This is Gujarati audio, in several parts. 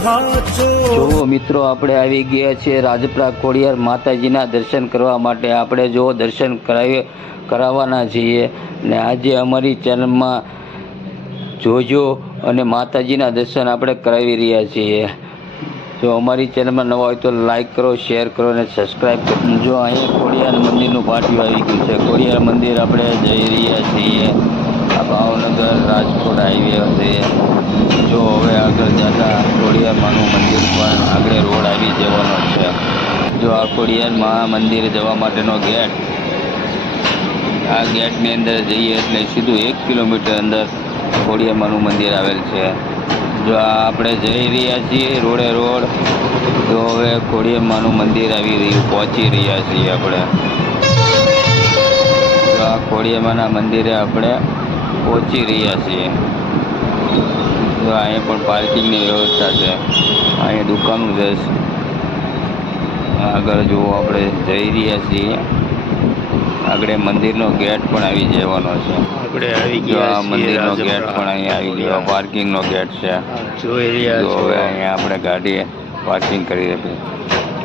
જુઓ મિત્રો, આપણે આવી ગયા છીએ રાજપરા ખોડિયાર માતાજીના દર્શન કરવા માટે. આપણે જો દર્શન કરાવી, કરાવવાના છીએ. ને આજે અમારી ચેનલમાં જોજો અને માતાજીના દર્શન આપણે કરાવી રહ્યા છીએ. જો અમારી ચેનલમાં નવા હોય તો લાઈક કરો, શેર કરો અને સબસ્ક્રાઈબ કરો. જો અહીંયા ખોડિયાર મંદિરનું પાટિયું આવી ગયું છે, ખોડિયાર મંદિર આપણે જઈ રહ્યા છીએ. આ ભાવનગર, રાજકોટ હાઈવે હશે. જો હવે આગળ જતા ખોડિયારમાંનું મંદિર પણ આગળ રોડ આવી જવાનો છે. જો આ ખોડિયાર મહા મંદિર જવા માટેનો ગેટ આ ગેટની અંદર જઈએ એટલે સીધું એક કિલોમીટર અંદર ખોડિયારમાંનું મંદિર આવેલ છે. જો આપણે જઈ રહ્યા છીએ રોડે રોડ, તો હવે ખોડિયારમાંનું મંદિર આવી રહ્યું, પહોંચી રહ્યા છીએ આપણે. આ ખોડિયાર માના મંદિરે આપણે પહોંચી રહ્યા છીએ. તો અહીંયા પણ પાર્કિંગની વ્યવસ્થા છે. અહીંયા દુકાનો છે. આગળ જુઓ આપણે જઈ રહ્યા છીએ. આગળ મંદિરનો ગેટ પણ આવી જવાનો છે. આપણે આવી જો ગયા મંદિરનો ગેટ પણ અહીંયા આવી ગયો પાર્કિંગનો ગેટ છે. જોઈ રહ્યા જો હવે અહીંયા આપણે ગાડી પાર્કિંગ કરી હતી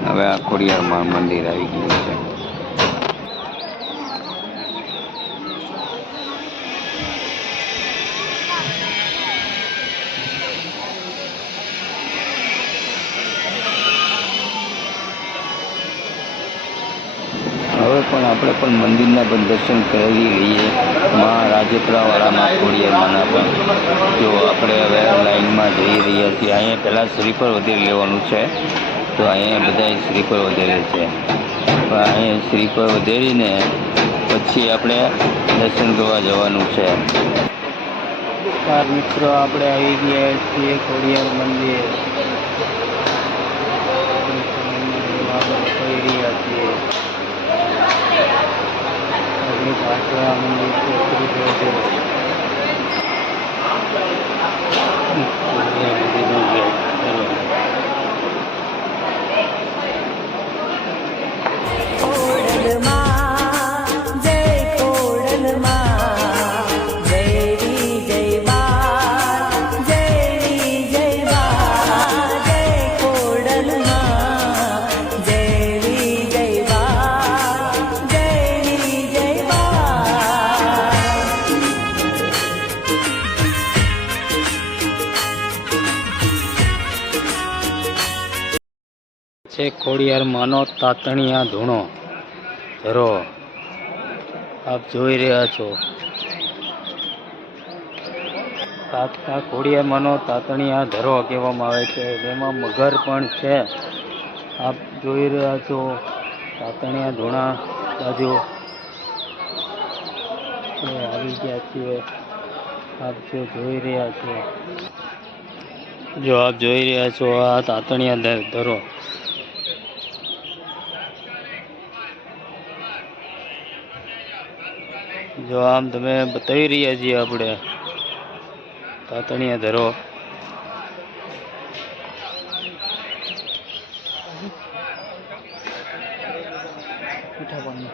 હવે આ ખોડિયારમાં મંદિર આવી ગયું. પણ આપણે પણ મંદિરના પણ દર્શન કરી લઈએ. મા રાજપરાવાળામાં ખોડિયારમાંના પણ. જો આપણે હવે લાઈનમાં જઈ રહ્યા છીએ. અહીંયા પહેલાં સ્લીપર વધેરી લેવાનું છે. તો અહીંયા બધા સ્લીપર વધેરે છે. પણ અહીંયા સ્લીપર વધેરીને પછી આપણે દર્શન કરવા જવાનું છે. મિત્રો, આપણે આવી ગયા છીએ ખોડિયાર મંદિર. રહ્યા છીએ. આપણી પાછળ છે ખોડિયાર માનો તાતણિયા ધૂણો. ધરો આપ જોઈ રહ્યા છો. તા- ખોડિયાર માનો તાતણિયા ધરો કહેવામાં આવે છે. તેમાં મગર પણ છે. આપ જોઈ રહ્યા છો તાતણિયા ધૂણા બાજુ. આવી ગયા છીએ. આપ જો જોઈ રહ્યા છો. જો આપ જોઈ રહ્યા છો આ તાતણિયા ધરો જો આમ તમે બતાવી રહ્યા છીએ આપણે. તાતણિયા ધરો. ને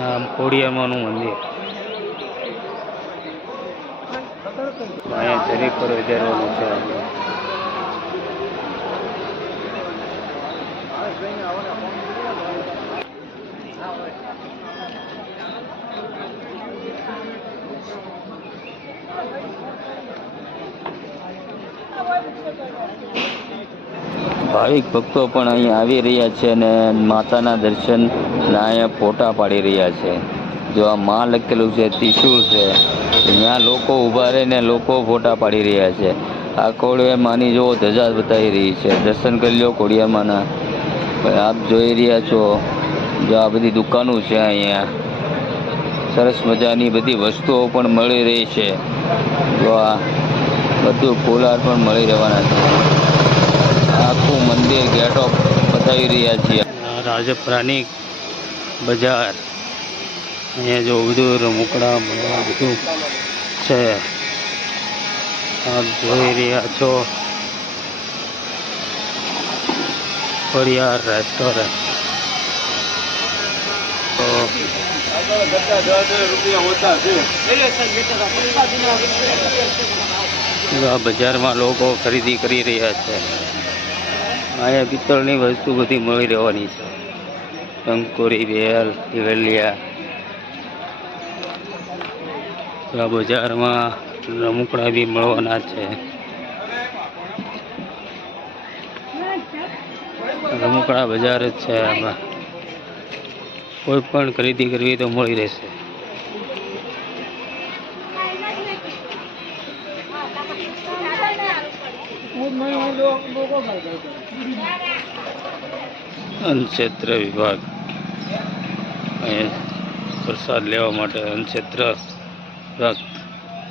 આમ ખોડિયારમાંનું મંદિર. અહીંયા જરી પર વિચારવાનું છે. આપણે ભાવિક ભક્તો પણ અહીં આવી રહ્યા છે અને માતાના દર્શન અહીંયા ફોટા પાડી રહ્યા છે. જો આ માં લખેલું છે, ત્રિશુળ છે, ત્યાં લોકો ઊભા રહીને લોકો ફોટા પાડી રહ્યા છે. આ કોળિયા માની જો ધજા બતાવી રહી છે. દર્શન કરી લો કોળિયામાના આપ જોઈ રહ્યા છો જો આ બધી દુકાનો છે અહીંયા. સરસ મજાની બધી વસ્તુઓ પણ મળી રહી છે. જો આ બધું ફૂલહાર પણ મળી રહેવાના છે. આખું મંદિર ગેટો બતાવી રહ્યા છીએ. રાજપરાની બજાર. અહીંયા જો બધું રમકડા બધું છે. આપ જોઈ રહ્યા છો. ફળિયાર રેસ્ટોરન્ટ તો આ બજારમાં લોકો ખરીદી કરી રહ્યા છે. અહીંયા પિત્તળની વસ્તુ બધી મળી રહેવાની છે. કંકોરી બેલ ટીવેલિયા આ બજારમાં રમકડા બી મળવાના છે. રમકડા બજાર જ છે આમાં. કોઈ પણ ખરીદી કરવી તો મળી રહેશે. અન્નક્ષેત્ર વિભાગ. અહીંયા પ્રસાદ લેવા માટે અન્નક્ષેત્ર વિભાગ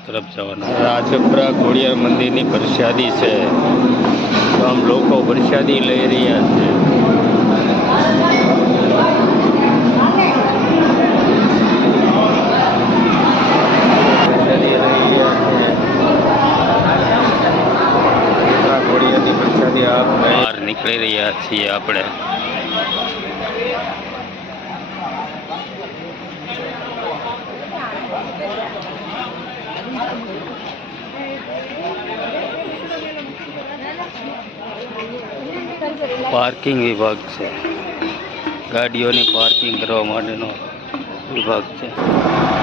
તરફ જવાનું. રાજપરા ખોડિયાર મંદિરની પ્રસાદી છે. તો આમ લોકો પ્રસાદી લઈ રહ્યા છે પ્રસાદી લઈ રહ્યા છે રાજપરા ખોડિયારની પ્રસાદી આપ બહાર નીકળી રહ્યા છીએ આપણે. પાર્કિંગ વિભાગ છે. ગાડીઓની પાર્કિંગ કરવા માટેનો વિભાગ છે.